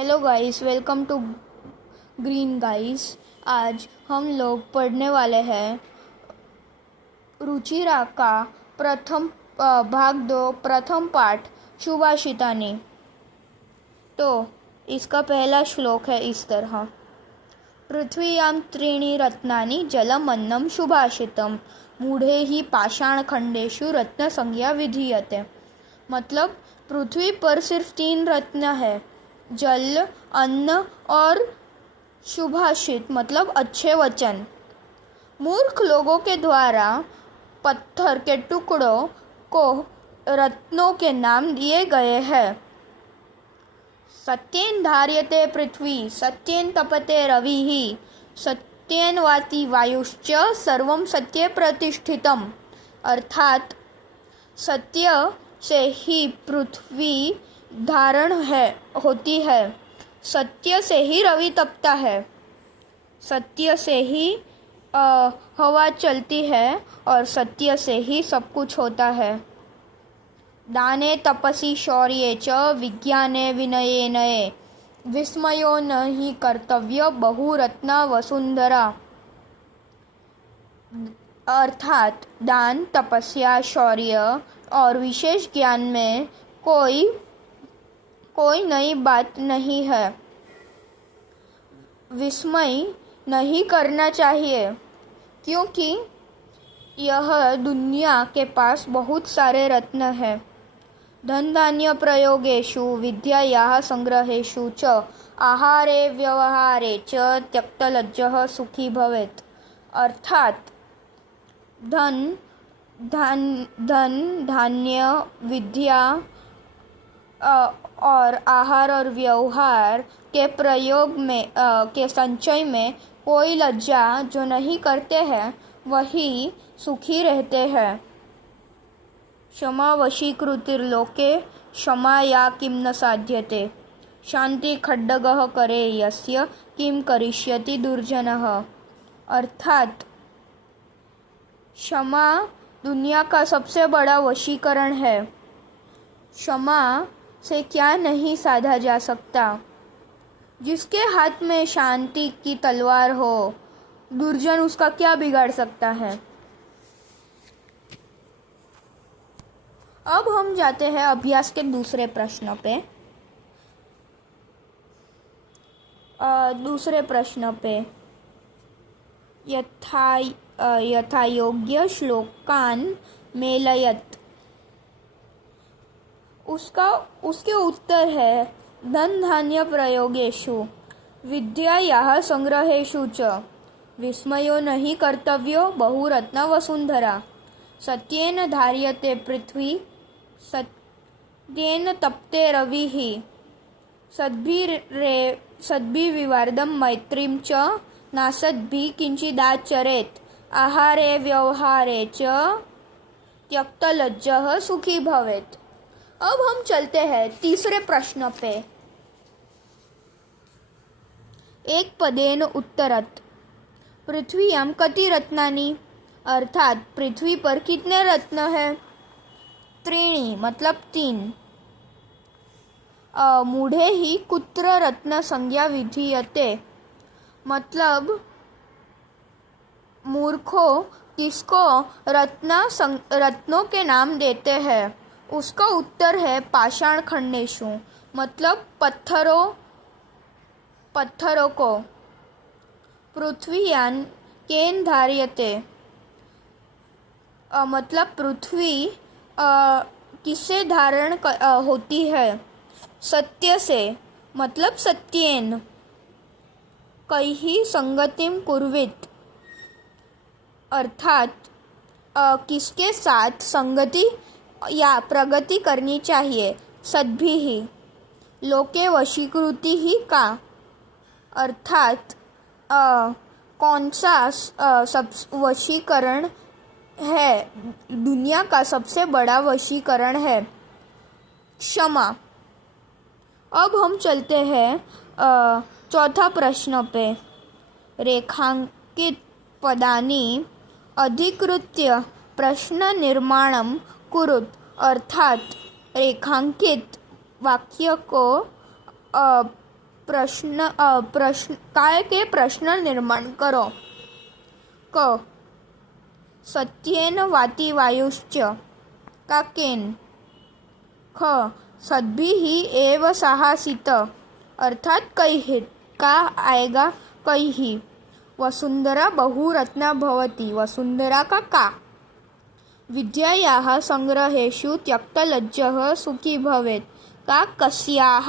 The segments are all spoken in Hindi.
Hello guys, welcome to Green Guys. आज हम लोग पढ़ने वाले हैं रुचिरा का प्रथम भाग 2 प्रथम पाठ सुभाषितानी। तो इसका पहला श्लोक है इस तरह। पृथ्व्यां त्रीणि रत्नानि जलमन्नं सुभाषितम् मूढ़े ही पाषाणखंडेषु रत्न संज्ञा विधीयते। मतलब पृथ्वी पर सिर्फ 3 रत्न है, जल, अन्न और सुभाषित मतलब अच्छे वचन। मूर्ख लोगों के द्वारा पत्थर के टुकड़ों को रत्नों के नाम दिए गए हैं। सत्येन धार्यते पृथ्वी, सत्येन तपते रविः, सत्येन वाति वायुश्च सर्वं सत्ये प्रतिष्ठितम्। अर्थात सत्य से ही पृथ्वी धारण होती है, सत्य से ही रवि तपता है, सत्य से ही हवा चलती है और सत्य से ही सब कुछ होता है। दाने तपसि शौर्ये च विज्ञाने विनयेन विस्मयो न हि कर्तव्य बहुरत्ना वसुंधरा। अर्थात दान, तपस्या, शौर्य और विशेष ज्ञान में कोई नई बात नहीं है। विस्मय नहीं करना चाहिए, क्योंकि यह दुनिया के पास बहुत सारे रत्न हैं। धन धान्य प्रयोगेषु विद्यायाः संग्रहेषु च आहारे व्यवहारे च त्यक्तलज्जः सुखी भवेत्। अर्थात धन धान्य, विद्या और आहार और व्यवहार के प्रयोग में के संचय में कोई लज्जा जो नहीं करते हैं वही सुखी रहते हैं। क्षमा वशीकृतिर्लोके क्षमा या किम न साध्यते, शांति खड्डगः करे यस्य किम करिष्यति दुर्जनः। अर्थात क्षमा दुनिया का सबसे बड़ा वशीकरण है। क्षमा से क्या नहीं साधा जा सकता। जिसके हाथ में शांति की तलवार हो, दुर्जन उसका क्या बिगाड़ सकता है। अब हम जाते हैं अभ्यास के दूसरे प्रश्न पे। दूसरे प्रश्न पे यथा योग्य श्लोकान मेलयत। उसके उत्तर है धन धान्य प्रयोगेषु विद्यायाः संग्रहेषु च विस्मयो नहि कर्तव्यो बहुरत्न वसुंधरा। सत्येन धार्यते पृथ्वी, सत्येन तपते रविः, सद्भिः विवार्धं मैत्रीं च नासद्भिः किंचिदाचरेत्, आहारे व्यवहारे च त्यक्तलज्जः सुखी भवेत्। अब हम चलते हैं तीसरे प्रश्न पे। एक पदेन उत्तरत। पृथ्व्यां कति रत्नानि, अर्थात पृथ्वी पर कितने रत्न हैं। त्रीणि मतलब 3। मूढ़े ही कुत्र रत्न संज्ञा विधीयते, मतलब मूर्खों किसको रत्नों के नाम देते हैं। उसका उत्तर है पाषाण खंडेषु, मतलब पत्थरों को। पृथ्व्यां केन धार्यते, मतलब पृथ्वी किससे धारण होती है। सत्य से, मतलब सत्येन। कैहि संगतिम कुर्वित, अर्थात किसके साथ संगति या प्रगति करनी चाहिए। सद्भिः, लोके वशीकृति ही का, अर्थात कौन सा वशीकरण है, दुनिया का सबसे बड़ा वशीकरण है। क्षमा। अब हम चलते हैं चौथा प्रश्न पे। रेखांकित पदानि अधिकृत्य प्रश्न निर्माणम कुरुत। अर्थात रेखांकित वाक्य को काय के प्रश्न निर्माण करो. क. सत्येन वाति वायुश्च का केन. ख. सद्भिः एव साहसित अर्थात कैः का आएगा कैः. वसुंधरा बहुरत्ना भवति वसुंधरा का. विद्यायाः संग्रहेषु त्यक्तलज्जः सुखी भवेत् का कस्याः.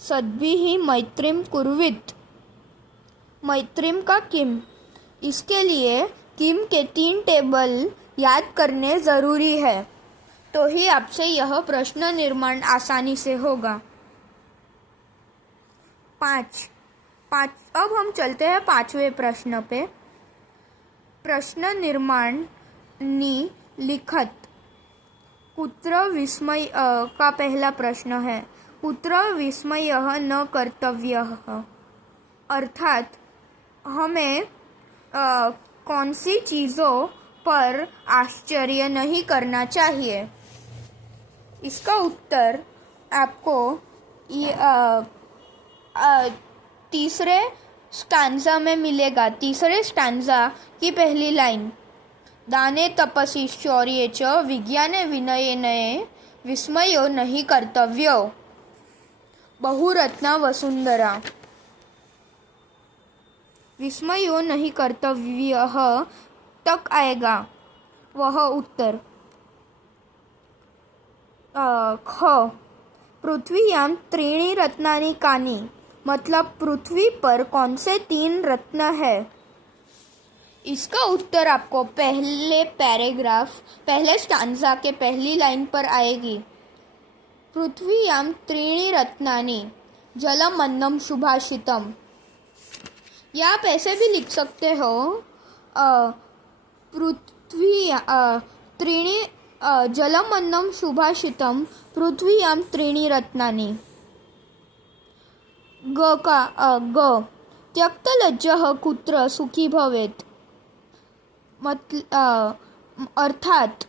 सद्भिः मैत्रीं कुर्वित मैत्रीं का किम. इसके लिए किम के 3 टेबल याद करने ज़रूरी है, तो ही आपसे यह प्रश्न निर्माण आसानी से होगा. 5. अब हम चलते हैं 5वें प्रश्न पे. प्रश्न निर्माण नि लिखत. कुत्र विस्मय का पहला प्रश्न है. कुत्र विस्मयः न कर्तव्यः. अर्थात हमें कौन सी चीज़ों पर आश्चर्य नहीं करना चाहिए. इसका उत्तर आपको तीसरे स्टांजा में मिलेगा. तीसरे स्टांजा की पहली लाइन. दाने तपसि शौर्ये च विज्ञाने विनयेन विस्मयो नहीं कर्तव्यो. बहुरत्ना वसुंधरा. विस्मयो नहीं कर्तव्यः तक आएगा वह उत्तर. ख. पृथ्वीयां त्रीणि रत्नानि कानि. मतलब पृथ्वी पर कौन से 3 रत्न है. इसका उत्तर आपको पहले स्टांजा के पहली लाइन पर आएगी. पृथ्वीयां त्रीणि रत्नानि जलम अन्नम सुभाषितम. या आप ऐसे भी लिख सकते हो. पृथ्वी त्रीणि जलम अन्नम सुभाषितम पृथ्वीयां त्रीणि रत्नानि. ग. त्यक्तलज्जः कुत्र सुखी भवेत्. अर्थात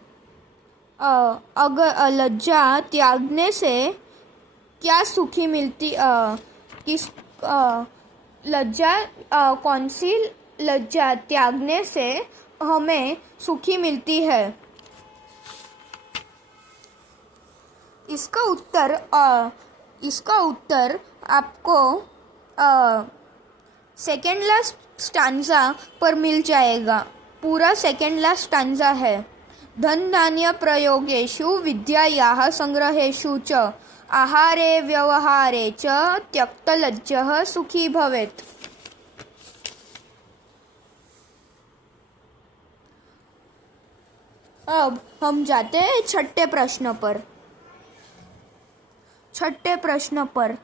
अगर लज्जा त्यागने से क्या सुखी मिलती. लज्जा कौन सी लज्जा त्यागने से हमें सुखी मिलती है. इसका उत्तर आपको सेकेंड लास्ट स्टांजा पर मिल जाएगा. पूरा सेकेंड लास्ट स्टांजा है. धन धान्य प्रयोगेषु विद्यायाः संग्रहेषु च आहारे व्यवहारे च त्यक्तलज्जः सुखी भवेत्. अब हम जाते हैं छठे प्रश्न पर.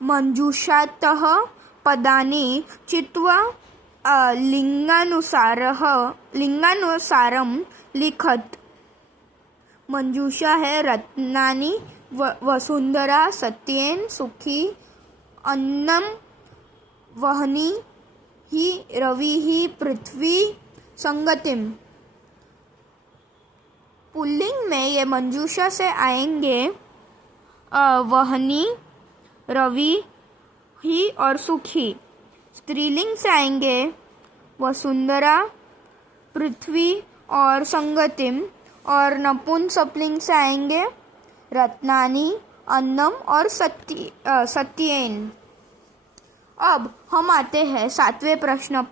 मंजूषातः पदानि चित्वा लिंगानुसारम लिखत. मंजूषा है रत्नानि वसुंधरा सत्येन सुखी अन्नम वहनी ही रवि ही पृथ्वी संगतिम. पुल्लिंग में ये मंजूषा से आएंगे वहनी, रवि ही और सुखी. स्त्रीलिंग से आएंगे वसुंधरा, पृथ्वी और संगतिम. और नपुंसकलिंग से आएंगे रत्नानि, अन्नम और सत्येन. अब हम आते हैं 7वें प्रश्न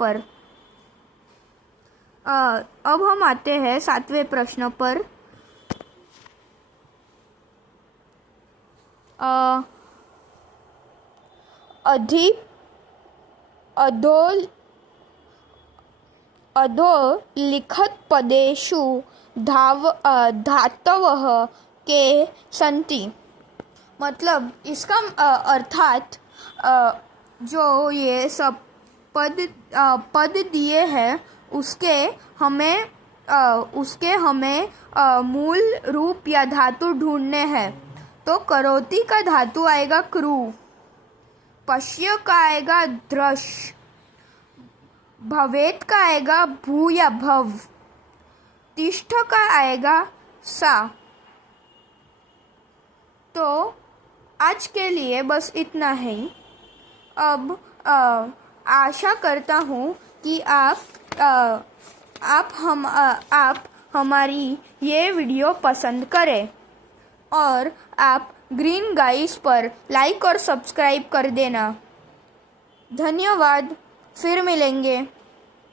पर. अधो लिखत पदेषु धातवः के संति. मतलब इसका अर्थात जो ये सब पद दिए हैं उसके हमें मूल रूप या धातु ढूंढने हैं. तो करोति का धातु आएगा क्रू. पश्य का आएगा द्रश. भवेत का आएगा भू या भव. तिष्ठ का आएगा सा. तो आज के लिए बस इतना ही। अब आशा करता हूँ कि आप हमारी ये वीडियो पसंद करें और आप ग्रीन गाइस पर लाइक और सब्सक्राइब कर देना। धन्यवाद, फिर मिलेंगे।